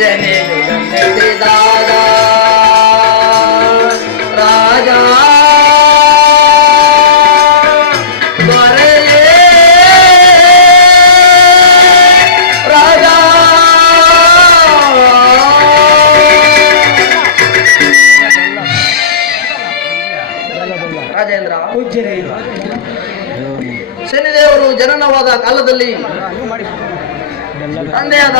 ಜನಿದು ಗಂಡಿಸಿದಾಗ ರಾಜ ದೊರೆಯೇ ರಾಜ ರಾಜೇಂದ್ರ ಶನಿದೇವರು ಜನನವಾದ ಕಾಲದಲ್ಲಿ ತಂದೆಯಾದ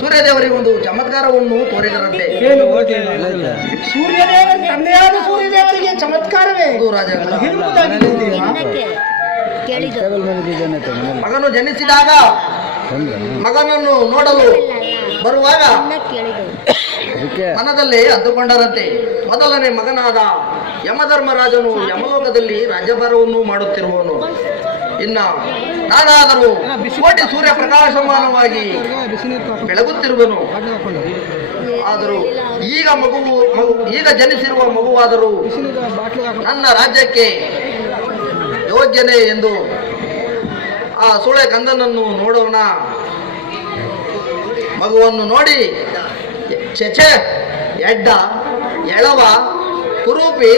ಸೂರ್ಯದೇವರಿಗೆ ಒಂದು ಚಮತ್ಕಾರವನ್ನು ತೋರಿದರಂತೆ. ಸೂರ್ಯದೇವರಿಗೆ ಚಮತ್ಕಾರವೇ ಮಗನು ಜನಿಸಿದಾಗ ಮಗನನ್ನು ನೋಡಲು ಬರುವಾಗ ಮನದಲ್ಲಿ ಅದ್ದುಕೊಂಡರಂತೆ. ಮೊದಲನೇ ಮಗನಾದ ಯಮಧರ್ಮರಾಜನು ಯಮಲೋಕದಲ್ಲಿ ರಾಜ್ಯಭಾರವನ್ನು ಮಾಡುತ್ತಿರುವನು. ಇನ್ನ ನಾನಾದರೂ ಕೋಟಿ ಸೂರ್ಯ ಪ್ರಕಾಶಮಾನವಾಗಿ ಬೆಳಗುತ್ತಿರುವನು. ಆದರೂ ಈಗ ಜನಿಸಿರುವ ಮಗುವಾದರೂ ನನ್ನ ರಾಜ್ಯಕ್ಕೆ ಯೋಗ್ಯನೇ ಎಂದು ಆ ಸೂಳೆ ಕಂದನನ್ನು ನೋಡೋಣ. ಮಗುವನ್ನು ನೋಡಿ ಚೆಚೆ ಎಡ್ಡ ಎಳವ ಕುರೂಪಿ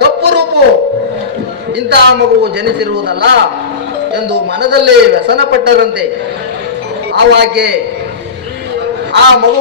ಕಪ್ಪು ರೂಪು ಇಂತಹ ಮಗು ಜನಿಸಿರುವುದಲ್ಲ ಎಂದು ಮನದಲ್ಲಿ ವ್ಯಸನಪಟ್ಟರಂತೆ. ಆವಾಗೆ ಆ ಮಗು